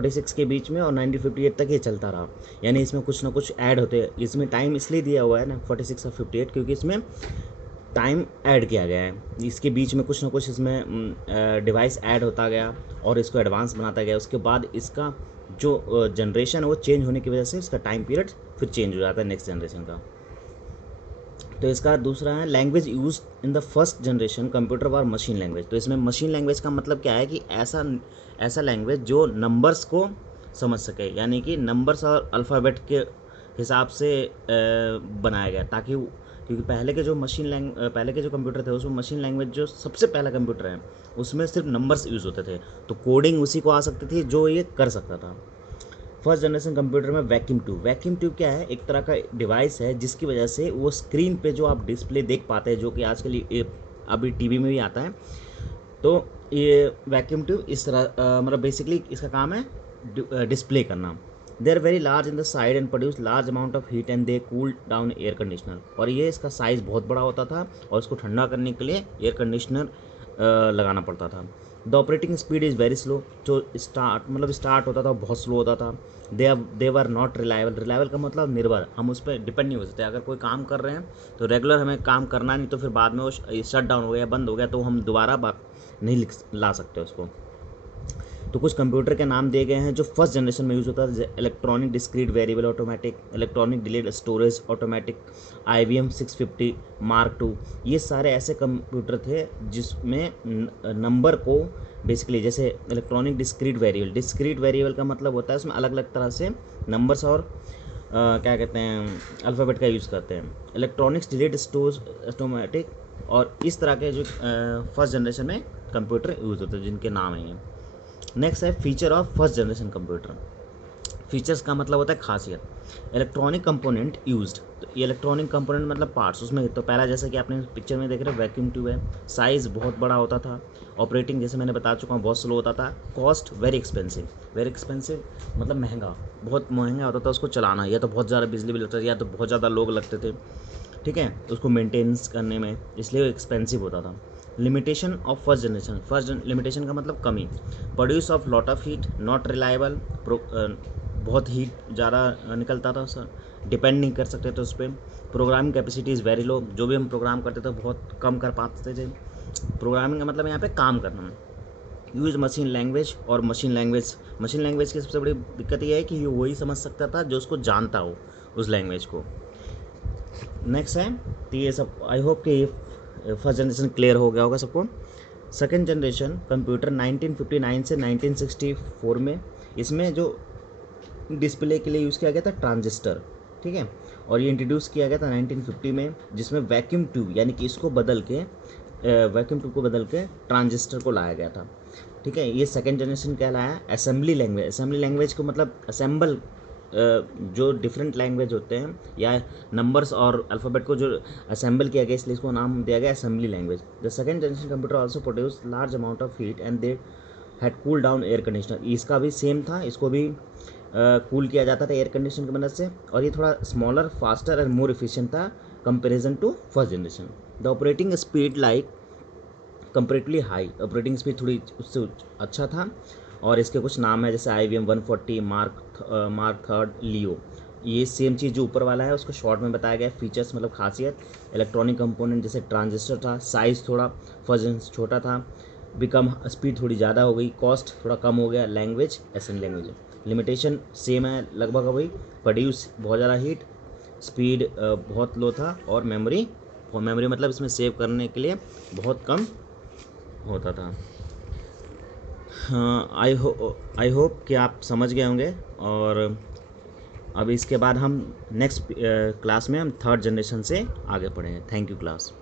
46 के बीच में और 1958 तक ये चलता रहा। यानी इसमें कुछ ना कुछ ऐड होते, इसमें टाइम इसलिए दिया हुआ है ना 46 और 58, क्योंकि इसमें टाइम ऐड किया गया है। इसके बीच में कुछ ना कुछ इसमें डिवाइस ऐड होता गया और इसको एडवांस बनाता गया। उसके बाद इसका जो जनरेशन है वो चेंज होने की वजह से इसका टाइम पीरियड फिर चेंज हो जाता है नेक्स्ट जनरेशन का। तो इसका दूसरा है language use in the first generation computer were machine language. तो इसमें मशीन लैंग्वेज का मतलब क्या है कि ऐसा लैंग्वेज जो नंबर्स को समझ सके, यानी कि नंबर्स और अल्फ़ाबेट के हिसाब से बनाया गया, ताकि क्योंकि पहले के जो कंप्यूटर थे उसमें मशीन लैंग्वेज जो सबसे पहला कंप्यूटर है उसमें सिर्फ नंबर्स यूज़ होते थे, तो कोडिंग उसी को आ सकती थी जो ये कर सकता था। फर्स्ट जनरेशन कंप्यूटर में वैक्यूम ट्यूब क्या है, एक तरह का डिवाइस है जिसकी वजह से वो स्क्रीन पे जो आप डिस्प्ले देख पाते हैं, जो कि आजकल अभी टीवी में भी आता है, तो ये वैक्यूम ट्यूब इस तरह मतलब बेसिकली इसका काम है डिस्प्ले करना। They are very large in the side and produce large amount of heat and they cool down air conditioner. और ये इसका साइज़ बहुत बड़ा होता था और इसको ठंडा करने के लिए एयर कंडीशनर लगाना पड़ता था। The operating speed is very slow. जो स्टार्ट होता था बहुत स्लो होता था। दे वर नॉट रिलायबल का मतलब निर्भर, हम उस पर डिपेंड नहीं हो सकते। अगर कोई काम कर रहे हैं तो रेगुलर हमें काम करना नहीं, तो फिर बाद में वो शट डाउन हो गया, बंद हो गया, तो हम दोबारा नहीं ला सकते उसको। तो कुछ कंप्यूटर के नाम दिए गए हैं जो फर्स्ट जनरेशन में यूज़ होता है, electronic discrete variable automatic, electronic delayed storage automatic, IBM 650 mark II। ये सारे ऐसे कंप्यूटर थे जिसमें नंबर को बेसिकली, जैसे इलेक्ट्रॉनिक डिस्क्रीट वेरिएबल का मतलब होता है उसमें अलग अलग तरह से नंबर्स और क्या कहते हैं अल्फ़ाबेट का यूज़ करते हैं। इलेक्ट्रॉनिक्स डिलेड स्टोरेज ऑटोमेटिक, और इस तरह के जो फर्स्ट जनरेशन में कंप्यूटर यूज़ होते हैं जिनके नाम हैं ये। नेक्स्ट है feature of first generation computer. Features का मतलब होता है खासियत। इलेक्ट्रॉनिक कंपोनेंट यूज्ड, तो ये इलेक्ट्रॉनिक कंपोनेंट मतलब पार्ट्स, उसमें तो पहला जैसा कि आपने पिक्चर में देख रहे हो वैक्यूम ट्यूब है। साइज़ बहुत बड़ा होता था। ऑपरेटिंग जैसे मैंने बता चुका हूँ बहुत स्लो होता था। कॉस्ट वेरी एक्सपेंसिव मतलब महंगा, बहुत महंगा होता था उसको चलाना, या तो बहुत ज़्यादा बिजली बिल लगता था या तो बहुत ज़्यादा लोग लगते थे, ठीक है, उसको मेंटेनेंस करने में, इसलिए वो एक्सपेंसिव होता था। लिमिटेशन ऑफ फर्स्ट लिमिटेशन का मतलब कमी। Produce of lot of heat, not reliable, बहुत हीट ज़्यादा निकलता था सर, डिपेंड नहीं कर सकते थे उस पर। Programming capacity is very low, जो भी हम प्रोग्राम करते थे बहुत कम कर पाते थे। प्रोग्रामिंग का मतलब यहाँ पे काम करना। यूज मशीन लैंग्वेज की सबसे बड़ी दिक्कत ये है कि वही समझ सकता था जो उसको जानता हो उस लैंग्वेज को। नेक्स्ट है, तो ये सब आई होप कि फर्स्ट जनरेशन क्लियर हो गया होगा सबको। सेकेंड जनरेशन कंप्यूटर 1959 से 1964 में, इसमें जो डिस्प्ले के लिए यूज़ किया गया था ट्रांजिस्टर, ठीक है, और ये इंट्रोड्यूस किया गया था 1950 में, जिसमें वैक्यूम ट्यूब यानी कि इसको बदल के वैक्यूम ट्यूब को बदल के ट्रांजिस्टर को लाया गया था, ठीक है। ये सेकेंड जनरेशन कहलाया। असेंबली लैंग्वेज को मतलब असेंबल, जो डिफरेंट लैंग्वेज होते हैं या नंबर्स और अल्फ़ाबेट को जो असेंबल किया गया, इसलिए इसको नाम दिया गया assembly language. The second generation computer also produce large amount of heat and they had cool down air conditioner. इसका भी सेम था, इसको भी कूल किया जाता था एयर कंडीशन की मदद से, और ये थोड़ा smaller, faster and more efficient था comparison to first generation. The operating speed like comparatively high, operating speed थोड़ी उससे अच्छा था। और इसके कुछ नाम है जैसे IBM 140, मार्क III, लियो। ये सेम चीज़ जो ऊपर वाला है उसको शॉर्ट में बताया गया है। फीचर्स मतलब खासियत, इलेक्ट्रॉनिक कंपोनेंट जैसे ट्रांजिस्टर था, साइज़ थोड़ा फर्स्ट छोटा था, बिकम स्पीड थोड़ी ज़्यादा हो गई, कॉस्ट थोड़ा कम हो गया, लैंग्वेज असेंबली लैंग्वेज है। लिमिटेशन सेम है लगभग वही, प्रोड्यूस बहुत ज़्यादा हीट, स्पीड बहुत लो था, और मेमोरी मतलब इसमें सेव करने के लिए बहुत कम होता था। हाँ, आई होप कि आप समझ गए होंगे। और अब इसके बाद हम नेक्स्ट क्लास में हम थर्ड जनरेशन से आगे पढ़ेंगे। Thank you class.